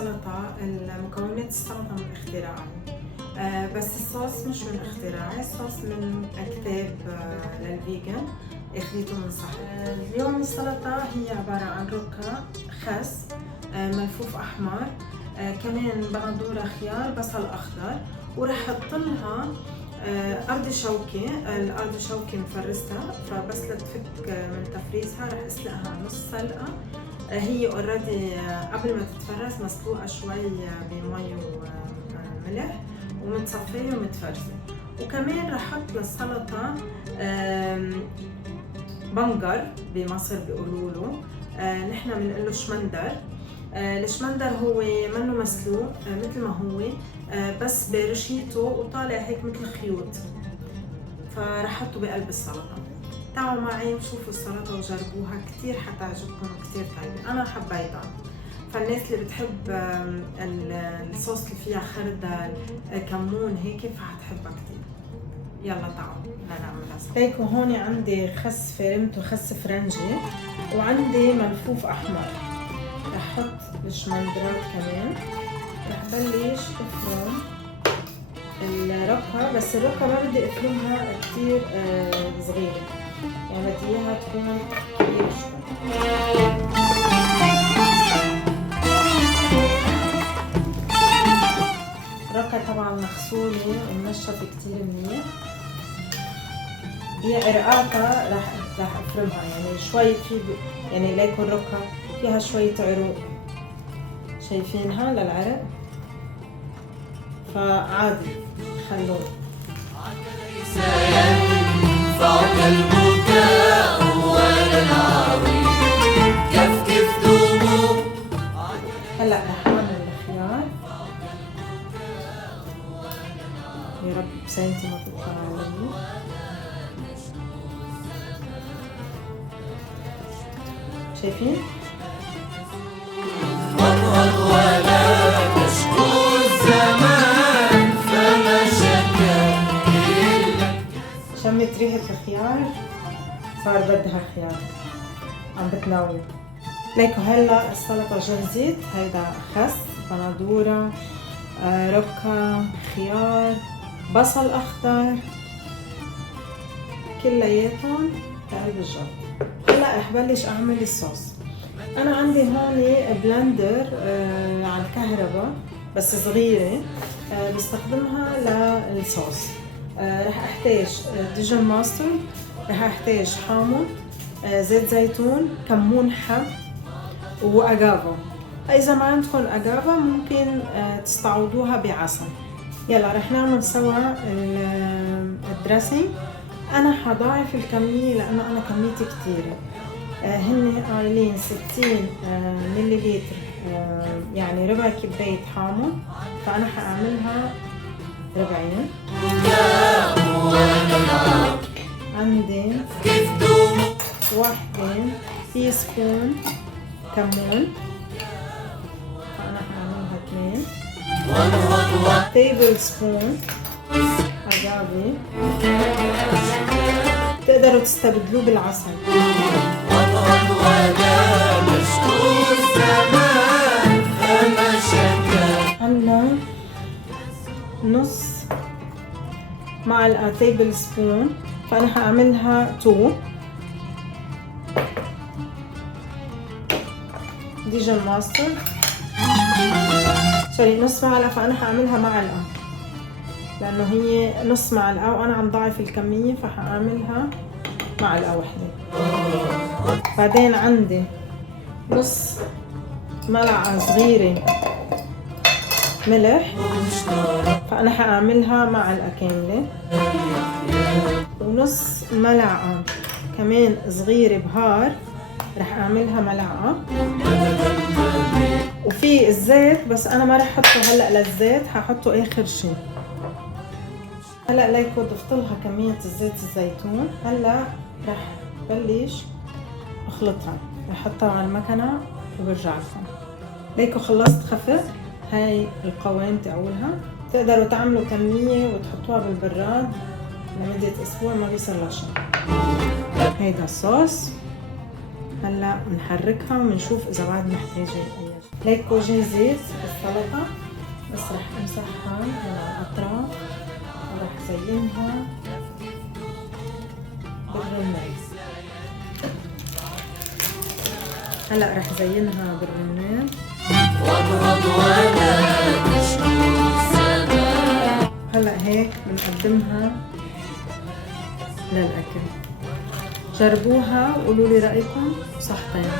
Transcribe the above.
السلطة، المكونات السلطة من اختراعي، بس الصوص مش من اختراعي، الصوص من كتاب للفيجن اخذته من صاحبي. اليوم السلطة هي عبارة عن ركة، خس، ملفوف أحمر، كمان بندورة، خيار، بصل أخضر، ورح أحط لها أرض شوكي. الأرض شوكي مفرستها، فبس لتفك من تفريزها رح أسلقها نص سلقة. هي اوريدي قبل ما تتفرز مسلوقة شوي بمي وملح ومتصفية ومتفرزة. وكمان رح أحط للسلطة بنجر، بمصر بيقولوا له، نحن بنقول له شمندر. الشمندر هو منه مسلوق مثل ما هو، بس برشيته وطالع هيك مثل خيوط، فرح احطه بقلب السلطه. تعالوا معي وشوفوا السلطه وجربوها، كتير حتعجبكم وكتير طيبه، انا حبيتها. فالناس اللي بتحب الصوص اللي فيها خردل، كمون هيك، فحتحبها كتير. يلا تعالوا لنعملها. هيك هون عندي خس فرمت وخس فرنجي، وعندي ملفوف احمر. رح احط الشمندرات كمان. رح بلش افرم الركة، بس الركة ما بدي افرمها كتير صغيرة، يعني بدي اياها تكون كبيرة شوي. الركة طبعا مغسولة ومنشفة كتير منيح. هي عرقاتها رح افرمها، يعني شوي يعني ليكو الركة فيها شوية عروق، شايفينها للعرق، فعادي خلوه. ليس ينفعك البكاء ولا العويل، كفكف دموع. هلا رح اعمل الخيار، يا رب بسنتي ما تطلع علي. شايفين؟ واضغط ولا تشكو الزمان فما شكا إلا. شمت ريحة الخيار، صار بدها خيار، عم بتنوي. ليكو هلا السلطة جهزت. هيدا خس، بندورة، ركة، خيار، بصل أخضر، كلياتهم بقلب الجو. هلا رح بلش أعمل الصوص. أنا عندي هون بلندر على الكهرباء بس صغيرة، بستخدمها للصوص. رح أحتاج ديجن ماستر، رح أحتاج حامض، زيت زيتون، كمون حب، وأجافا. إذا ما عندكم أجافا ممكن تستعوضوها بعسل. يلا رح نعمل سوا الدريسنج. أنا حضاعف الكمية لأنه أنا كميتي كتيرة. هن قايلين 60 مليلتر، يعني ربع كباية حامض، فأنا حأعملها ربعين. عندي 1 تي سبون كمون، فأنا حأعملها 2 تيبل سبون أجافي، تقدروا تستبدلوه بالعسل. عنا نص معلقة تيبل سبون، فأنا هعملها 2 ديجن ماستر، سوري نص معلقة، فأنا هعملها معلقة لأنه هي نص معلقة وأنا عم ضاعف الكمية، فهعملها معلقة واحدة. بعدين عندي نص ملعقة صغيرة ملح، فأنا هعملها معلقة كاملة. ونص ملعقة كمان صغيرة بهار، رح أعملها ملعقة. وفي الزيت بس أنا ما رح أحطه هلأ للزيت، هحطه آخر شي. هلأ ليكو ضفت لها كمية الزيت الزيتون. هلأ رح بلش أخلطها، رح أحطها على المكنة وبرجع لكم. ليكو خلصت خفق، هاي القوام تاعولها. تقدروا تعملوا كمية وتحطوها بالبراد لمدة أسبوع ما بيصير لها شي. هيدا الصوص هلا بنحركها وبنشوف اذا بعد محتاجه اي شيء. هيك جاهزة السلطه، بس رح امسحها من الاطراف ورح زينها بالرمان. هلا رح زينها بالرمان. وانهض ولا تشكو الزمان. هلا هيك بنقدمها للاكل. جربوها وقولوا لي رايكم. صحتين.